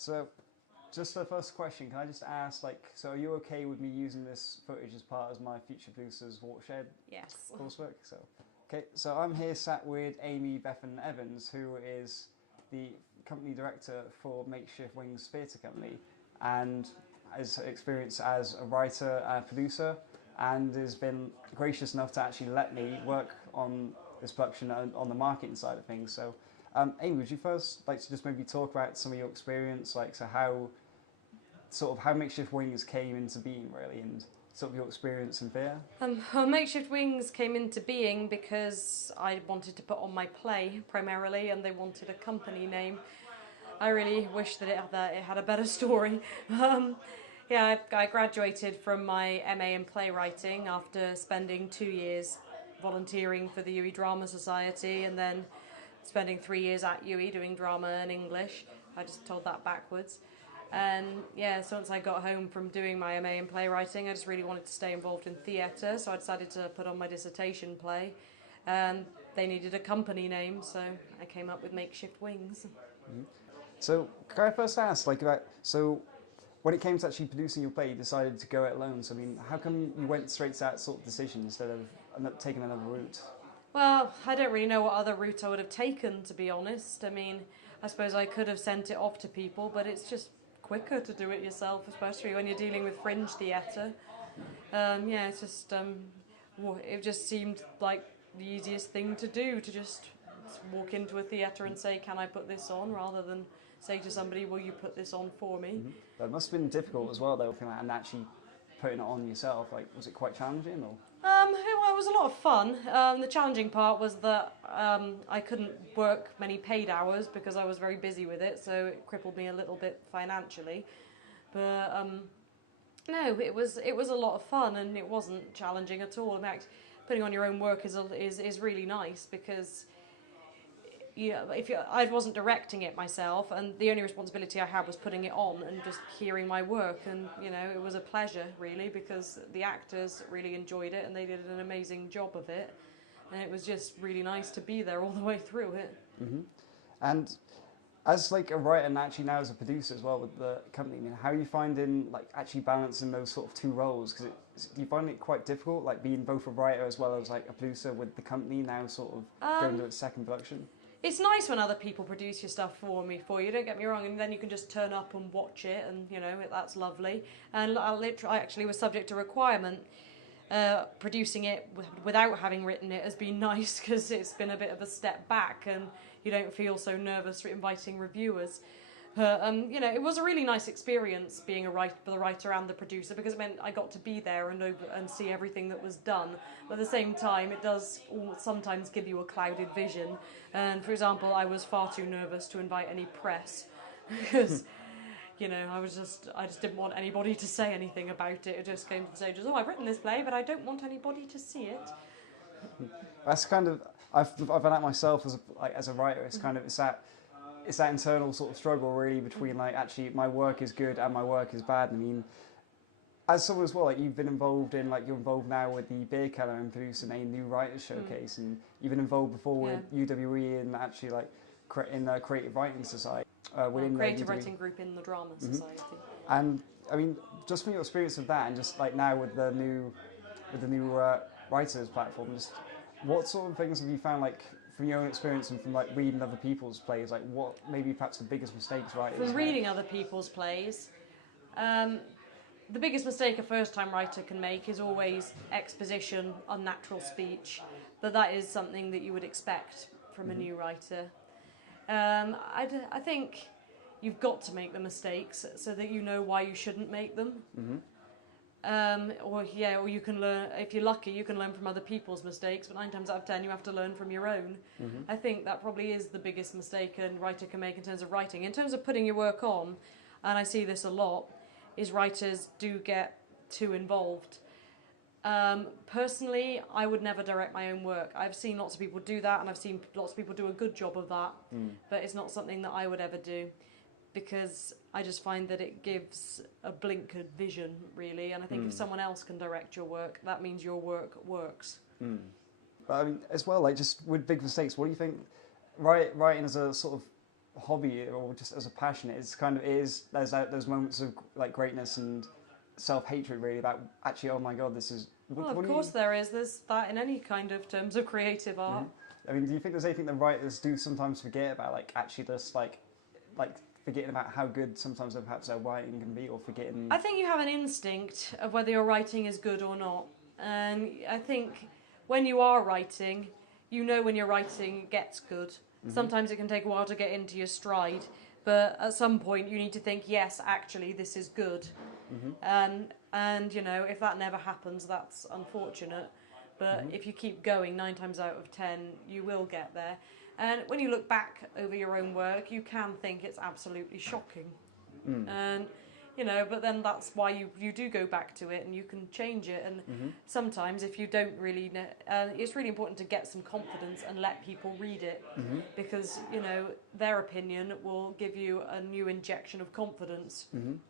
So, just the first question, can I just ask, like, so are you okay with me using this footage as part of my future producers watershed Yes. coursework? So, okay, so I'm here sat with Amy Bethan Evans, who is the company director for Makeshift Wings Theatre Company, and has experience as a writer and producer, and has been gracious enough to actually let me work on this production on the marketing side of things. So, Amy, would you first like to just maybe talk about some of your experience, like so how Makeshift Wings came into being, really, and sort of your experience in theatre? Well, Makeshift Wings came into being because I wanted to put on my play primarily, and they wanted a company name. I really wish that it had a better story. Yeah, I graduated from my MA in playwriting after spending 2 years volunteering for the UE Drama Society and then spending 3 years at UE doing drama and English. I just told that backwards. And yeah, so once I got home from doing my MA in playwriting, I just really wanted to stay involved in theatre, so I decided to put on my dissertation play. And they needed a company name, so I came up with Makeshift Wings. Mm-hmm. So, can I first ask, like, about so when it came to actually producing your play, you decided to go it alone. So, I mean, how come you went straight to that sort of decision instead of taking another route? Well, I don't really know what other route I would have taken, to be honest. I mean, I suppose I could have sent it off to people, but it's just quicker to do it yourself, especially when you're dealing with fringe theatre. Yeah, it's just it just seemed like the easiest thing to do, to just walk into a theatre and say, "Can I put this on?" rather than say to somebody, "Will you put this on for me?" Mm-hmm. That must have been difficult as well, though, and actually putting it on yourself. Like, was it quite challenging, or? It was a lot of fun. The challenging part was that I couldn't work many paid hours because I was very busy with it, so it crippled me a little bit financially. But no, it was a lot of fun, and it wasn't challenging at all. In fact, putting on your own work is really nice because I wasn't directing it myself, and the only responsibility I had was putting it on and just hearing my work, and it was a pleasure really because the actors really enjoyed it and they did an amazing job of it, and it was just really nice to be there all the way through it. Mm-hmm. And as like a writer and actually now as a producer as well with the company, I mean, how are you finding like actually balancing those sort of two roles? Because do you find it quite difficult, like being both a writer as well as like a producer with the company now sort of going to its second production? It's nice when other people produce your stuff for you, don't get me wrong, and then you can just turn up and watch it, and that's lovely. And I actually was subject to requirement. Producing it without having written it has been nice because it's been a bit of a step back and you don't feel so nervous inviting reviewers. But it was a really nice experience being the writer and the producer, because it meant I got to be there and see everything that was done. But at the same time, it does sometimes give you a clouded vision. And for example, I was far too nervous to invite any press because I just didn't want anybody to say anything about it. It just came to the stage as, "Oh, I've written this play, but I don't want anybody to see it." That's kind of I've done that myself as a writer. It's that internal sort of struggle really between like actually my work is good and my work is bad. I mean, as someone as well, like you've been involved in you're involved now with the Bierkeller and producing a new writers showcase, and you've been involved before with UWE and actually like in the Creative Writing Society. Within Creative Writing Group in the Drama Society. And I mean, just from your experience of that, and just like now with the new writers platform, just what sort of things have you found, like from your own experience and from like reading other people's plays, like what maybe perhaps the biggest mistakes writers From reading other people's plays, the biggest mistake a first-time writer can make is always exposition, unnatural speech, but that is something that you would expect from a new writer. I think you've got to make the mistakes so that you know why you shouldn't make them. Or you can learn, if you're lucky, you can learn from other people's mistakes, but 9 times out of 10 you have to learn from your own. I think that probably is the biggest mistake a writer can make in terms of writing. In terms of putting your work on, and I see this a lot, is writers do get too involved. Personally, I would never direct my own work. I've seen lots of people do that, and I've seen lots of people do a good job of that, but it's not something that I would ever do, because I just find that it gives a blinkered vision, really, and I think if someone else can direct your work, that means your work works. But I mean, as well, like just with big mistakes, what do you think writing as a sort of hobby or just as a passion, it's kind of, it is, there's moments of like greatness and self-hatred really about actually, oh my god, this is... Well, of course there is. There's that in any kind of terms of creative art. I mean, do you think there's anything that writers do sometimes forget about, like actually just like forgetting about how good sometimes perhaps their writing can be, or forgetting... I think you have an instinct of whether your writing is good or not. And I think when you are writing, you know when your writing gets good. Sometimes it can take a while to get into your stride, but at some point you need to think, yes, actually this is good. And you know, if that never happens, that's unfortunate. But if you keep going, 9 times out of 10, you will get there. And when you look back over your own work, you can think it's absolutely shocking. And, you know, but then that's why you do go back to it and you can change it. And sometimes if you don't really know, it's really important to get some confidence and let people read it. Because, you know, their opinion will give you a new injection of confidence.